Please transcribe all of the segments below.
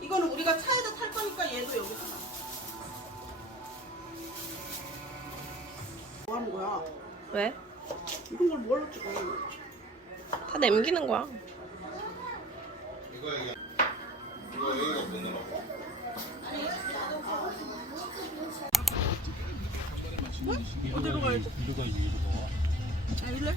이거는 우리가 차에다 탈 거니까 얘도 여기다 놔. 뭐 하는 거야? 왜? 이런 걸 뭘로 찍어? 다 남기는 거야. 이거 여기가 붙는 거. 어디로 가야지? 이리 가야지, 이리 가. 아, 일로 해?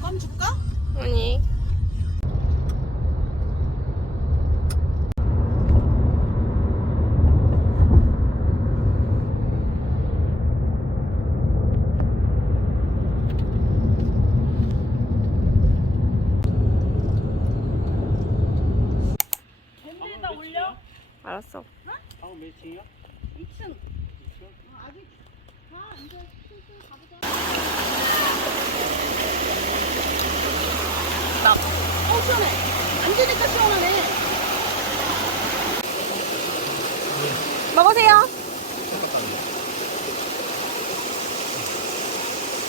껌 줄까? 아니. 밴드에다 올려? 알았어. 방금 몇 층이야? 2층. 2층? 아직 가 이제 슬슬 가보자. 나. 시원해. 앉으니까 시원하네. 먹으세요.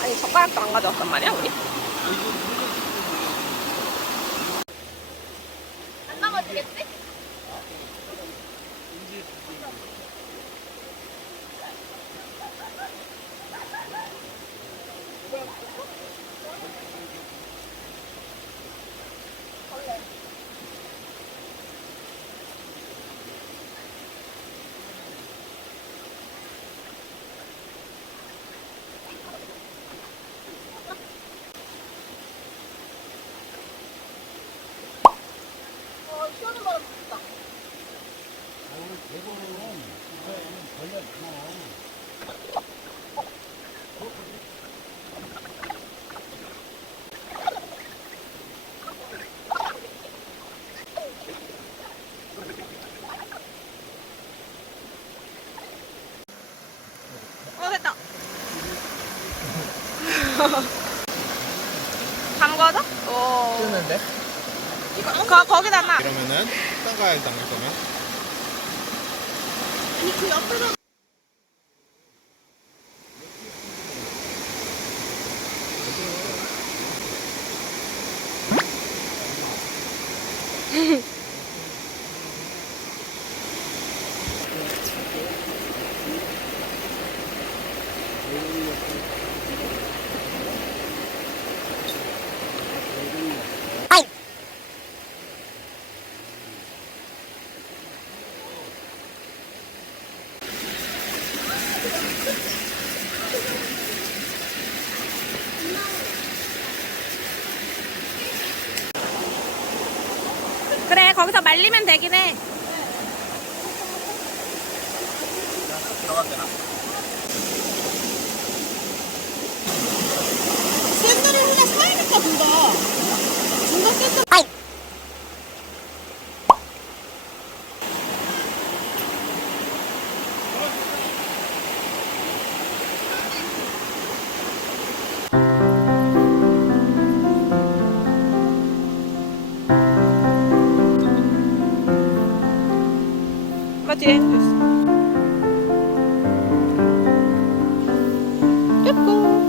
아니 젓가락도 안 가져왔단 말이야 우리? 안 넘어지겠지? 시원한 바람 좋다. 됐다. 담궈져? 오. 뜨는데? 거기다 놔. 그러면은 식당 가야지 담글 거면. 아니 그 옆으로 그래 거기서 말리면 되긴 해. 샌들을 하나 사야겠다 둘 다. 둘다 샌들. 나 뒤에 앉아 있어. 뾰꾸.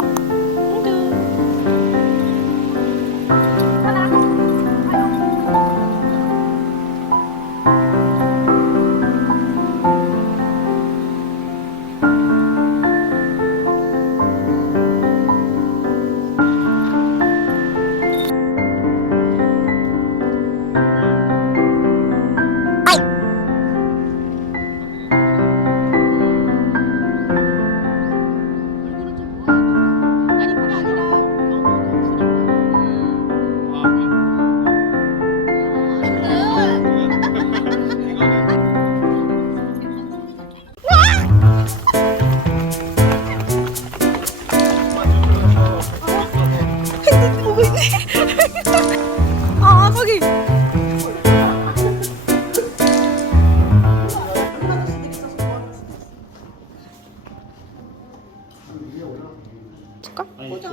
아 거기. 줄까? 아니, 보자.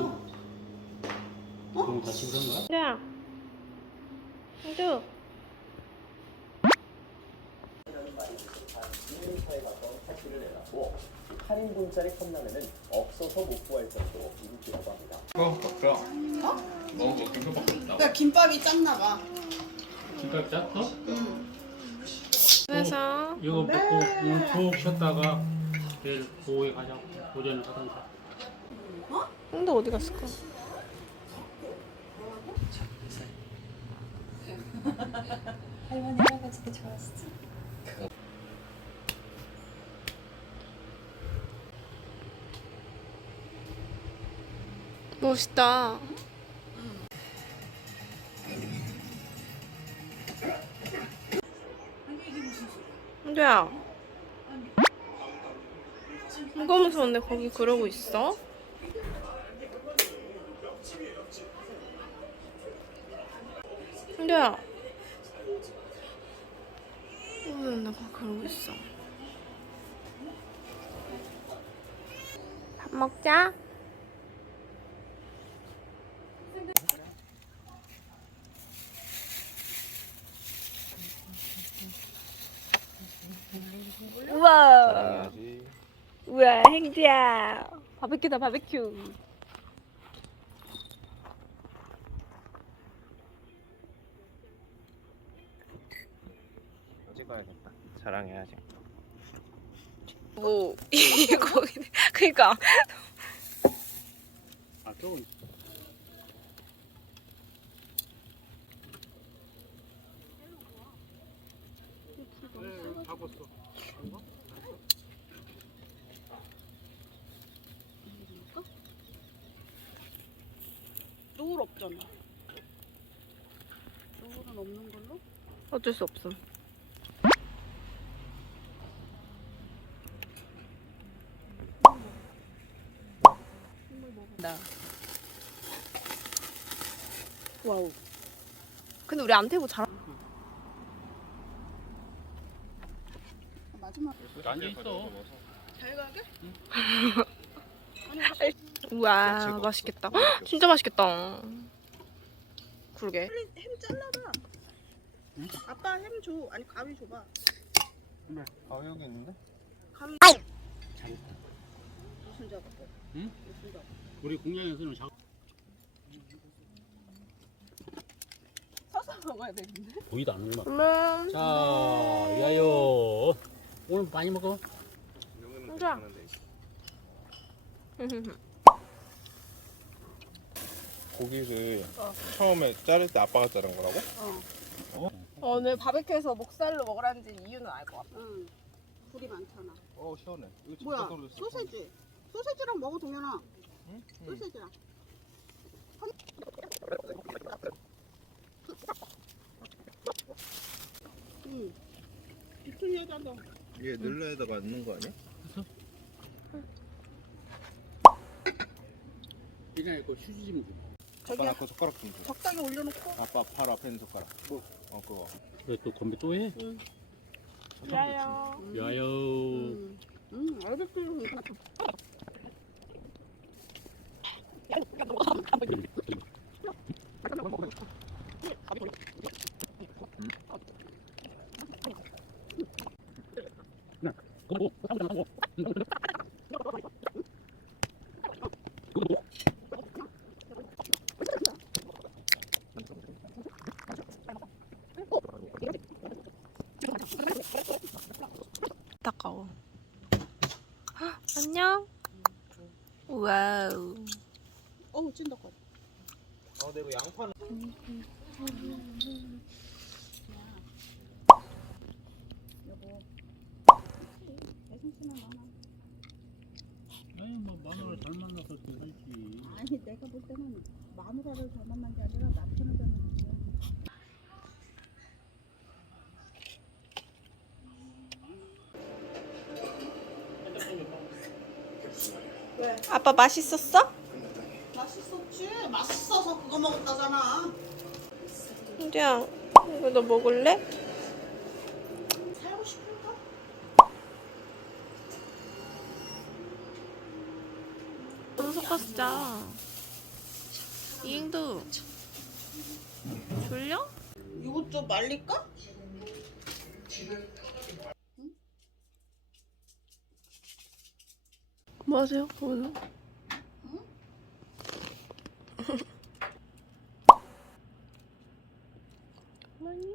그럼 다시 그런 거야? 야. 현주. 8인분짜리 컵라면은 없어서 못 구할 정도로 인기라고 합니다. 너무 먹긴 좀 그러니까 김밥이 짰나 봐. 김밥 짰어? 그래서 이거 먹고 푹 쉬었다가 내일 오후에 가자고. 오전에 가던가. 근데 어디 갔을까? 할머니 할아버지도 좋았어. 멋있다. 은주야. 뭐가 무서운데 거기 그러고 있어? 은주야. 왜 거기 그러고 있어? 밥 먹자. 우와. 해야지. 우와, 행주야. 바베큐다, 바베큐. 찍어야겠다. 자랑해야지. 뭐, 이거, 그니까. 아, 조금. 네, 잡았어. 노을 없잖아. 노을은 없는 걸로? 어쩔 수 없어. 나. 와우. 근데 우리 안 태우고 잘. 마지막 앉아 있어. 잘 가게? 우와, 맛있겠다. 헉, 진짜 맛있겠다. 그러게. 햄 잘라봐. 아빠 햄 줘. 아니 가위 줘봐. 아 여기 있는데? 가위. 잘했다. 무슨 작업? 응? 무슨 작업? 우리 공장에서는 서서 먹어야 되는데. 보이도 안 얼마. 자, 음. 야요. 오늘 많이 먹어. 여기는 혼자. 괜찮은데. 고기를 처음에 자를 때 아빠가 자른 거라고? 오늘 바베큐에서 목살로 먹으라는 이유는 알 것 같아. 응. 불이 많잖아. 시원해. 이거 진짜 뭐야? 떨어졌어. 소세지. 소세지랑 먹어 동현아. 응? 소세지랑. 응. 비틀리에다 넣어. 얘 늘러에다가 넣는 거 아니야? 이전에 그 휴지 좀 줘. 저기야. 아빠 젓가락 좀 줘. 적당히 올려놓고. 아빠 팔 앞에 있는 젓가락. 그거. 그래 또 건배 또 해? 야요. 야요. 알겠지. 따가워. 안녕. 와우. 어우 찐득거려. 내가 양파는. 여보. 애송씨는 많아. 아니 뭐 마누라 잘 만나서 좀 살지. 아니 내가 볼 때는 마누라를 잘 만난 게 아니라 남편을 잘 만난 거야. 왜? 아빠 맛있었어? 맛있었지. 맛있어서 그거 먹었다잖아. 은주야, 이거 너 먹을래? 살고 싶을까? 너무 섞었어. 이행도 졸려? 이것 좀 말릴까? 뭐 하세요? 오늘? 많이?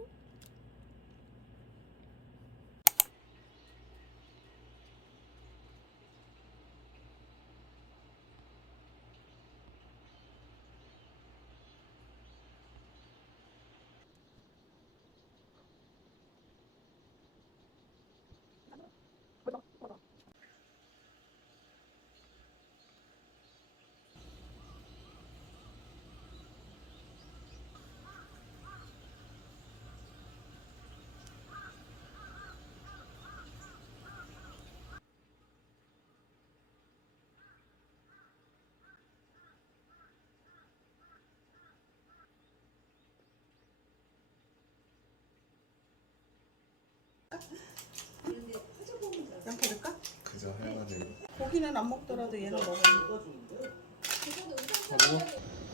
양파 넣을까? 그저 해가지고. 고기는 안 먹더라도 얘는 먹어. 다 먹어?